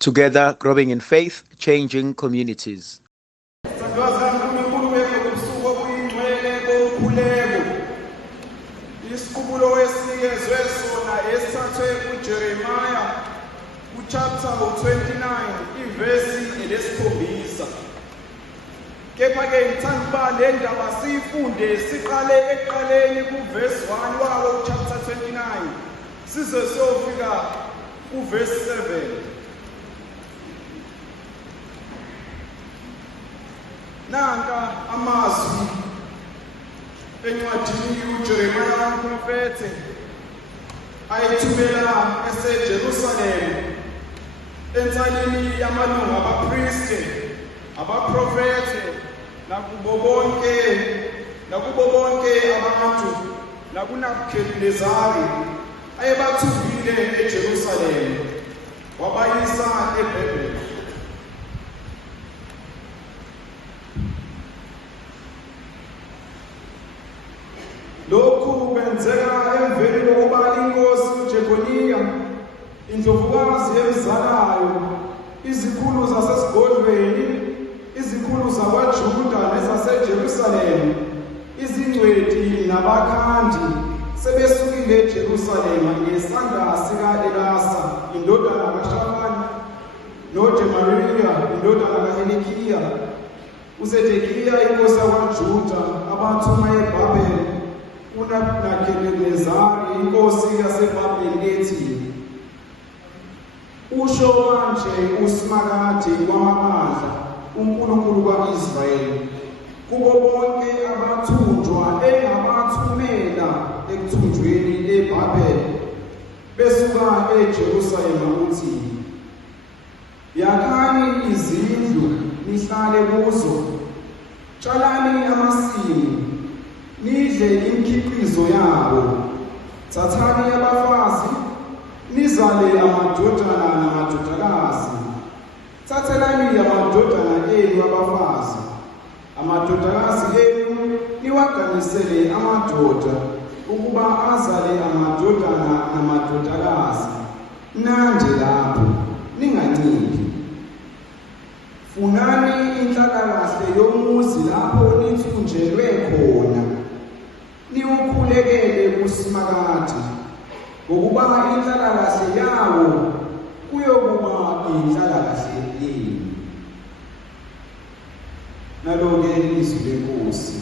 Together, growing in faith, changing communities. Isiqubulo esinikezwe sona esithathwe kuJeremiah chapter 29 ivesi elesikhombisa. Kepha-ke ngithanda ukuba le ndaba siyifunde siqale ekuqaleni kuvesi 1 wawo chapter 29 size siyofika kuvesi 7. Nanka amazwi encwadini uJeremiah umprofethi ayithumela eseJerusalem ensalini yamalungu abapristi, abaprofethi nakubo bonke abantu nakuNebukadinezari ayebathungile eJerusalem wabayisa eBhabheli. Lokhu kwenzeka emveni kokuba inkosi uJekhoniya, indlovukazi emzalayo, izikhulu zasesigodlweni, izikhulu zakwaJuda nezaseJerusalem, izingcweti nabakhandi sebesukile eJerusalema ngesandla sika-Elasa indodana kaShafani noJemariya indodana kaHilikhiya, uZedekhiya inkosi yakwaJuda abathuma eBhabheli uNebukadinezari inkosi yaseBhabheli ethi, usho manje uSimakade wamabandla, uNkulunkulu ka-Israyeli, kubo bonke abathunjwa engabathumela ekuthunjweni eBhabheli besuka eJerusalema uthi, yakhani izindlu nihlale kuzo, tshalani amasimu, nidle imikhiqizo yabo, thathani abafazi, nizale amadodana namadodakazi, thathelani amadodana enu abafazi, amadodakazi enu niwaganisele amadoda ukuba azale amadodana namadodakazi, nande lapho ninganciphi. Funani inhlalakahle yomuzi lapho nithunjelwe khona, niwukhulekele kuSimakade, ngokuba inhlalakahle yawo kuyokuba inhlalakahle yenu. Nalo-ke ilizwi lenkosi.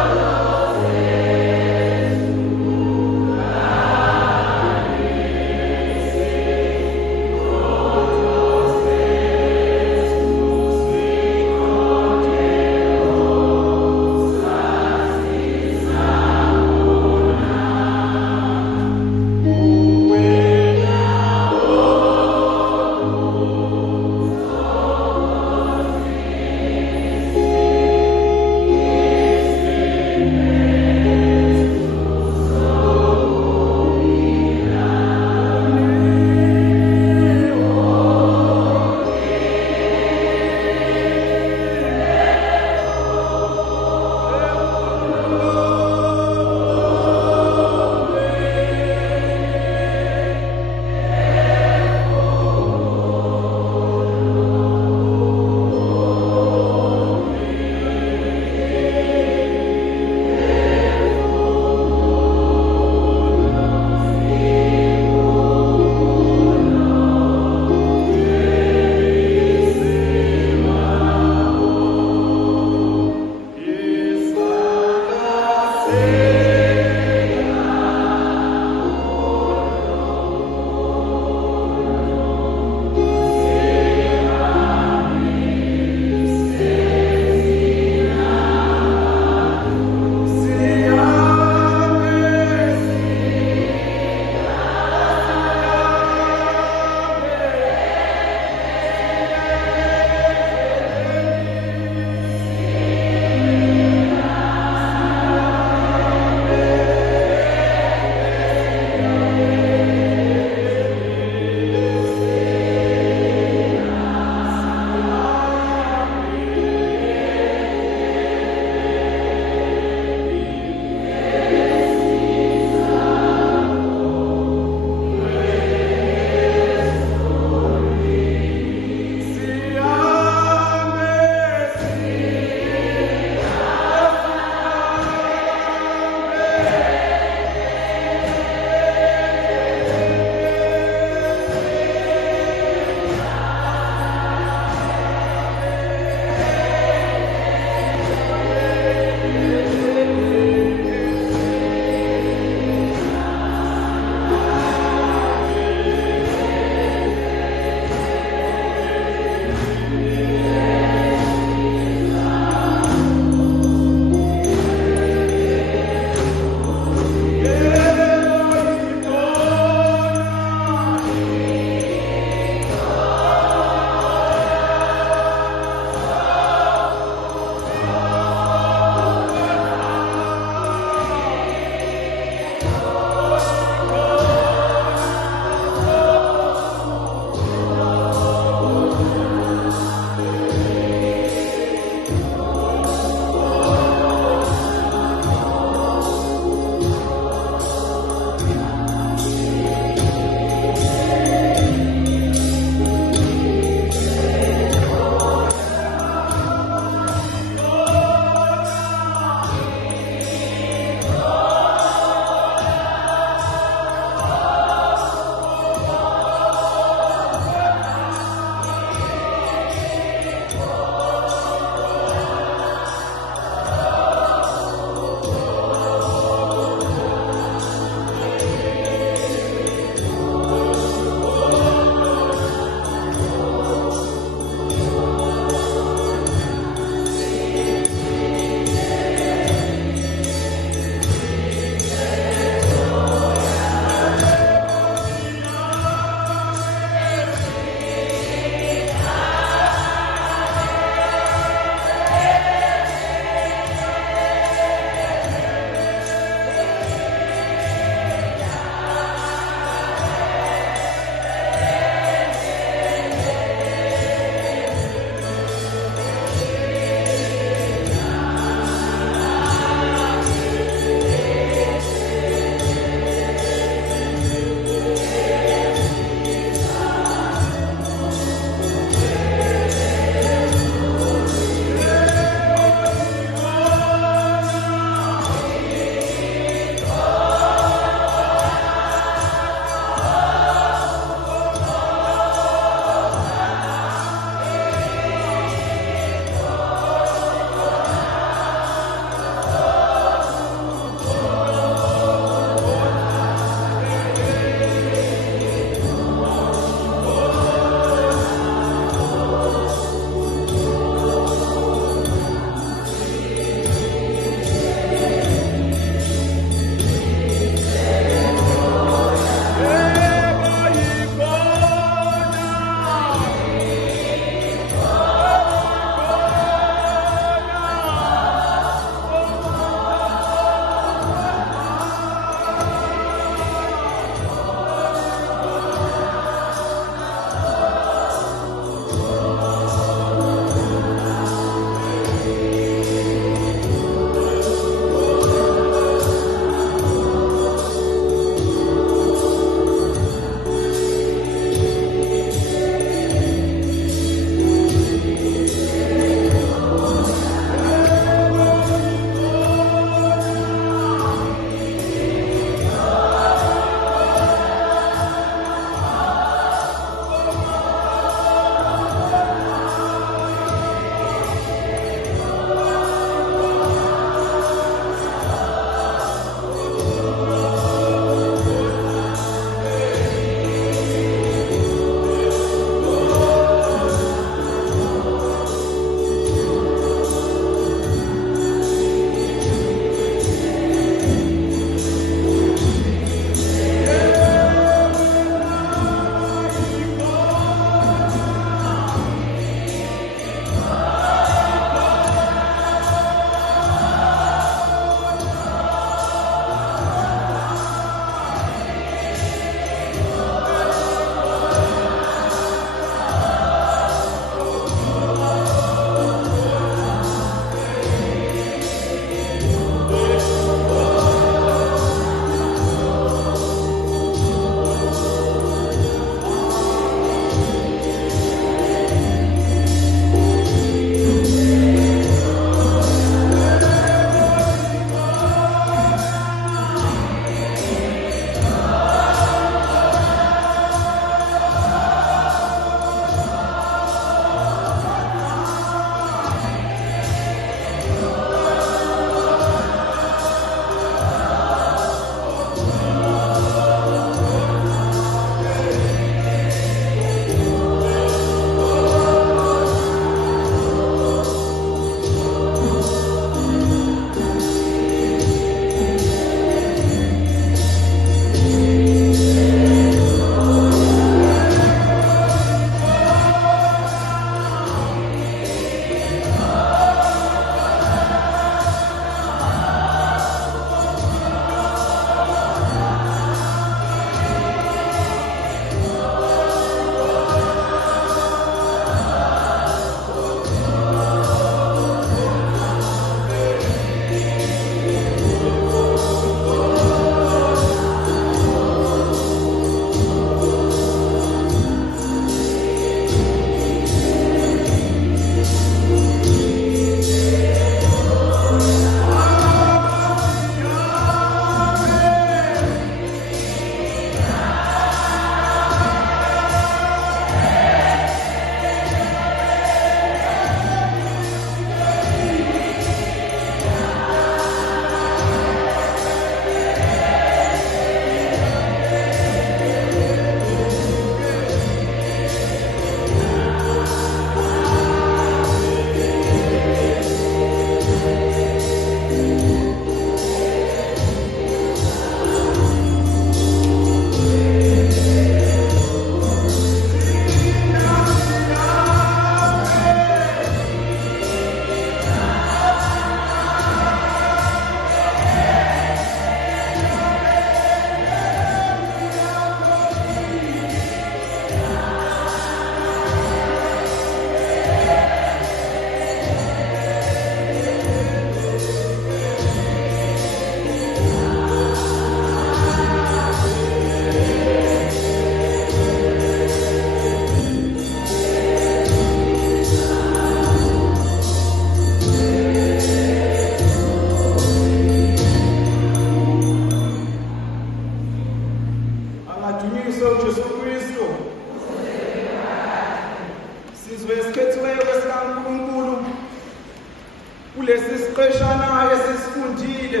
kulesi siqeshana esisifundile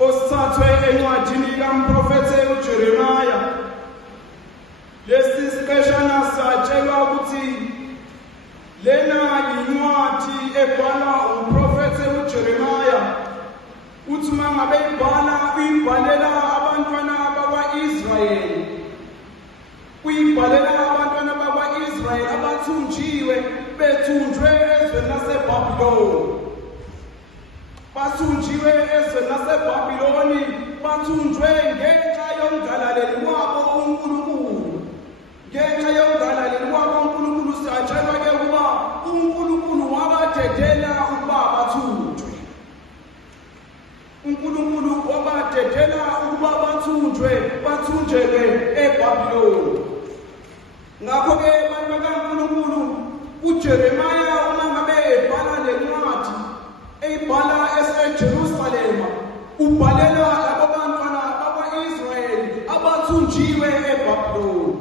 osithathwe encwadini kaMprofethi uJeremiya. Lesi siqeshana satshelwa ukuthi lena yincwadi ebhalwa uMprofethi uJeremiya. Uthi mangabe uyibhalela abantwana bakwa-Israyeli, uyibhalela abantwana bakwa-Israyeli abathunjiwe bethunjwe ezweni laseBhabhiloni. Bathunjiwe ezweni laseBhabhiloni, bathunjwe ngenxa yomgalaleli wabo uNkulunkulu. Ngenxa yomgalaleli wabo uNkulunkulu siyatshelwa ke ukuba uNkulunkulu wabadedela ukuba bathunjwe. uNkulunkulu wabadedela ukuba bathunjelwe eBhabhiloni. Ngakho-ke abantu bakaNkulunkulu, uJeremiya uma ngabe ebhala le ncwadi, eyibhala eseJerusalema, ubhalela labo bantwana bakwa-Israyeli abathunjiwe eBhabhiloni.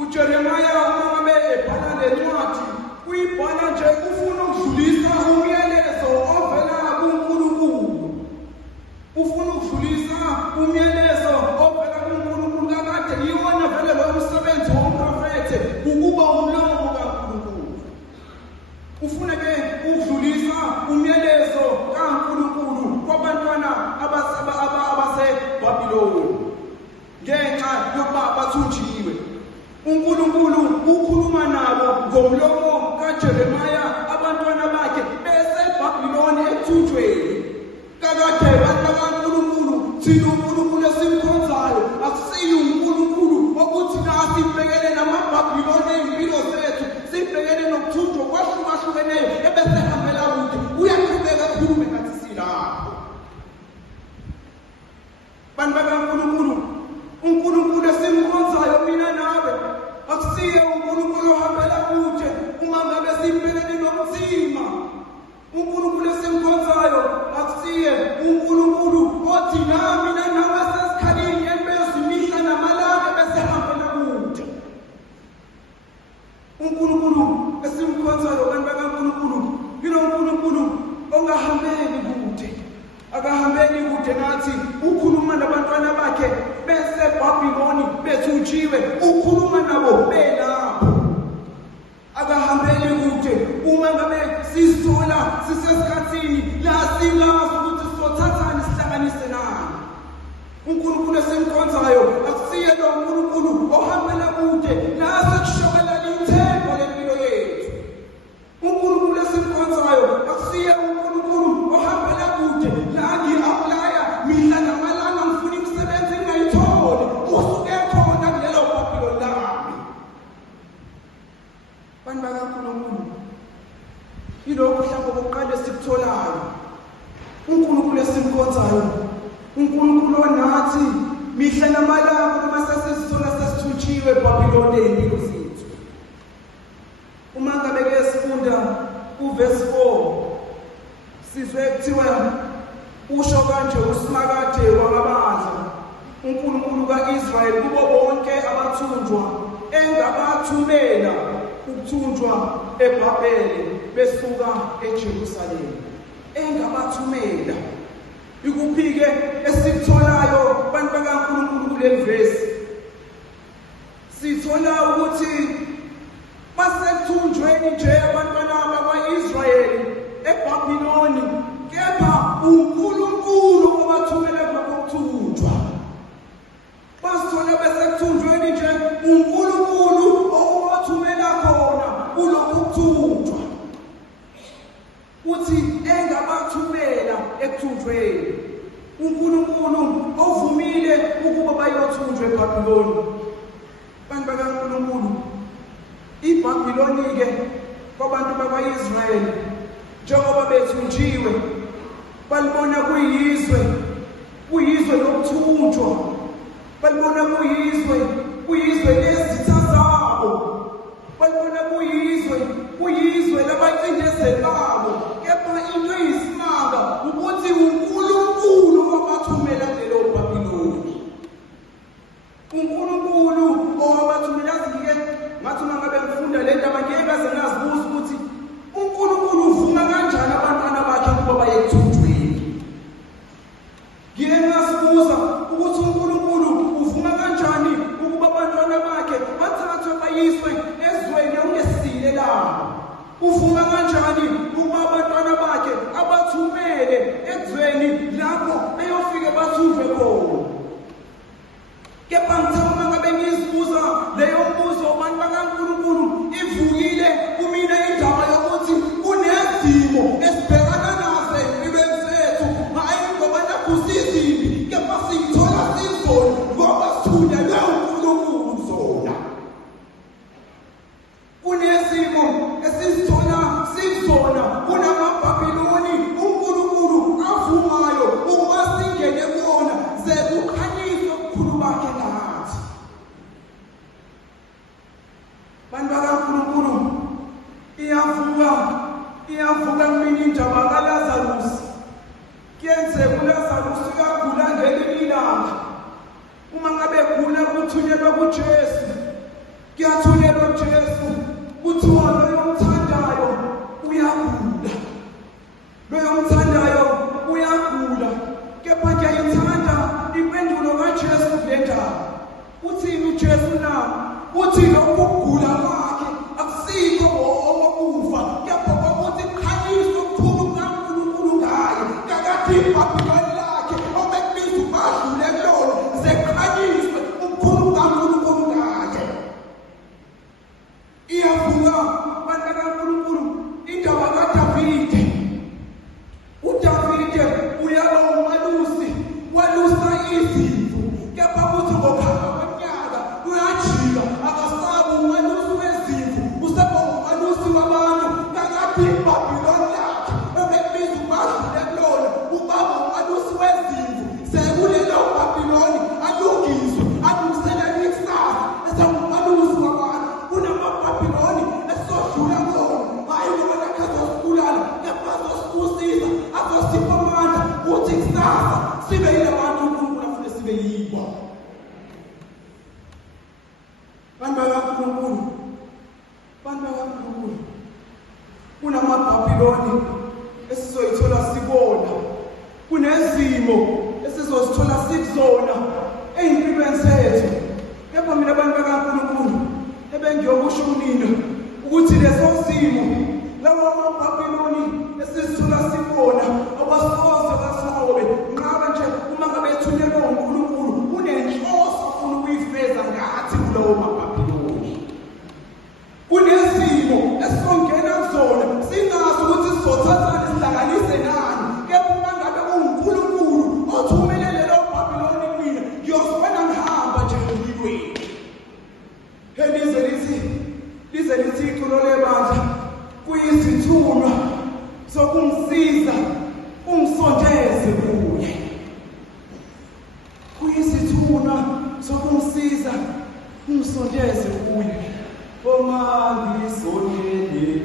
uJeremiya uma ngabe ebhala le ncwadi, uyibhala nje ufuna ukudlulisa umyalezo ovela kuNkulunkulu. Ufuna ukudlulisa umyalezo ovela kuNkulunkulu kakade yiwona vele lo msebenzi womprofethi, ukuba umlomo kaNkulunkulu. Ufuna ke ukudlulisa umyalezo kaNkulunkulu kwabantwana abaseBhabhiloni ngenxa yokuba bathunjiwe. uNkulunkulu ukhuluma nabo ngomlomo kaJeremiya, abantwana bakhe beseBhabhiloni ekuthunjweni. Kakade abantu bakaNkulunkulu, thina uNkulunkulu esimkhonzayo akusiyi uNkulunkulu wokuthi sibhekene namaBhabhiloni ey'mpilo zethu, sibhekene nokuthunjwa kwahlukahlukeneyo ebesehambela kude. Uyaqhubeka akhulume ngathi silapho. Bantu bakaNkulunkulu, uNkulunkulu esimkhonzayo mina nawe akusiye uNkulunkulu ohambela kude uma ngabe sibhekene nobunzima. uNkulunkulu esimkhonzayo akusiye uNkulunkulu othi mina nawe sesikhaleni empezweni imihla namalanga besehambela kude. uNkulunkulu esimkhonzayo bantu bakaNkulunkulu uNkulunkulu ongahambeli kude, akahambeli kude nathi. Ukhuluma nabantwana bakhe beseBhabhiloni bethunjiwe, ukhuluma nabo belapho. Akahambeli kude uma ngabe sizithola sisesikhathini la singazi ukuthi sizothathani sihlanganise nani. uNkulunkulu esimkhonzayo akusiye lo uNkulunkulu ohambela kude la sekushokalala ithemba lempilo yethu. uNkulunkulu esimkhonzayo akusiye uNkulunkulu ohambela kude la ngi-aplaya mihla namalanga ngifuna imisebenzi ngingayitholi, usuke khona kulelo Bhabhiloni lami. Bantu bakaNkulunkulu, yilokho mhlawumbe okokuqala esikutholayo. uNkulunkulu esimkhonzayo, uNkulunkulu onathi mihla namalanga noma sesizithola sesithunjiwe eBhabhiloni ey'mpilo zethu. Uma ngabe-ke sifunda uverse 4, sizwe kuthiwa usho kanje uSimakade wamabandla uNkulunkulu ka-Israyeli kubo bonke abathunjwa engabathumela ukuthunjwa eBhabhele besuka eJerusalema. Engabathumela ikuphi-ke esikutholayo bantu bakaNkulunkulu kuleli vesi? Sithola ukuthi basekuthunjweni nje abantwana bakwa-Israyeli eBhabhiloni, kepha uNkulunkulu obathumele ngokuthunjwa. Basithola besekuthunjweni nje, uNkulunkulu obathumela khona kulokhu kuthunjwa. Uthi engabathumela ekuthunjweni, uNkulunkulu ovumile ukuba bayothunjwa eBhabhiloni. Bantu bakaNkulunkulu, iBhabhiloni-ke kwabantu bakwa-Israyeli njengoba bethunjiwe balibona kuyizwe lokuthunjwa, balibona kuyizwe lezitha zabo, balibona kuyizwe labancindezeli babo. Kepha into eyisimanga ukuthi uNkulunkulu obathumela lelo Bhabhiloni. uNkulunkulu owabathumela. Ngathi uma ngabe ngifunda le ndaba ngeke ngaze ngazibuza ukuthi uvuma kanjani uma abantwana bakhe abathumele ekuzweni lapho beyofike bathuve khona. Kepha ngithe uma ngabe ngizibuza leyo mbuzo abantu bakaNkulunkulu ivukile kumina indaba yokuthi kunezimo esibhekana nazo empilweni zethu, hhayi ngoba nakhu sizimbi, kepha siyithola sizona ngoba sithunyelwe uNkulunkulu zona. Kunezimo esizithola sizona, kunamaBhabhiloni uNkulunkulu avumayo uma singene kona ze kukhanyiswe ubukhulu bakhe ngathi. Bantu bakaNkulunkulu, iyavuka kumina indaba kaLazarus. Kuyenzeka uLazarus uyagula ngelinye ilanga. Uma ngabe egula kuthunyelwa kuJesu, kuyathunyelwa uJesu, kuthiwa loyo omthandayo uyagula. Loyo omthandayo uyagula. Kepha ngiyayithanda impendulo kaJesu kule ndaba. Uthini uJesu na? Uthi lokhu ukugula kwakhe akusikho okufa, kepha ukuthi kukhanyiswe ubukhulu bukaNkulunkulu ngaye. Kakade iBhabhiloni lakhe obekubiza ubadlule kulona ze kukhanyiswe ubukhulu bukaNkulunkulu ngaye. Iyavuka bantu bakaNkulunkulu indaba kaDavide. uDavide uyaba umalusi, walusa izimvu, kepha kuthi ngokuhamba kweminyaka uyajika akasabi umalusi wezimvu, useba umalusi wabantu. Kakade iBhabhiloni lakhe obekubiza ubadlule kulona ubaba umalusi wezimvu, sekulelo Bhabhiloni alungiswe alungiselele ikusasa esengumalusi wabantu. KunamaBhabhiloni esizodlula kuwona, hhayi ngoba nakho azosibulala, kepha azosibusisa, azosipha amandla ukuthi kusasa sibe yile bantu uNkulunkulu afune sibe yibo. Bantu bakaNkulunkulu, kunamaBhabhiloni esizoyithola sibona, kunezimo esizozithola sikuzona ey'mpilweni zethu. Kepha mina bantu bakaNkulunkulu ebengiyokusho kunina ukuthi lezo zimo, lawo amaBhabhiloni esizithola sibona abasoze basobe nqaba nje uma ngabe ethunyelwe uNkulunkulu unenhloso afuna ukuyifeza ngathi kulowo maBhabhiloni. Kunezimo esizongena kuzona singazi ukuthi sizothathani sihlanganise nani, kepha uma ngabe uNkulunkulu othumele lelo Bhabhiloni mina ngiyozibona ngihamba nje empilweni. Lize lithi iculo lebandla kuyisithunywa sokungisiza ungisondeze kuye. Kuyisithunywa sokungisiza ungisondeze kuye. Uma ngisondele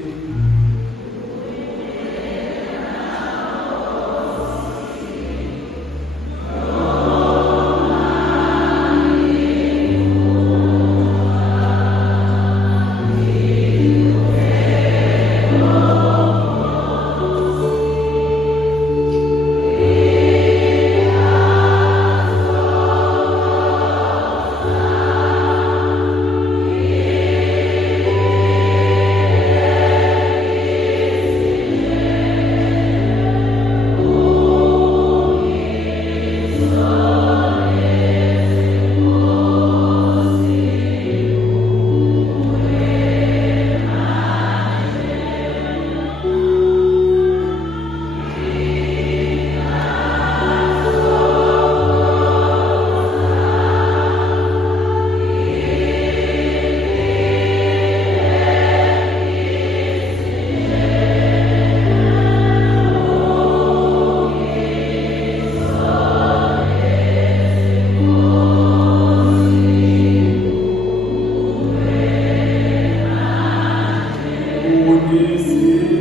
Unisi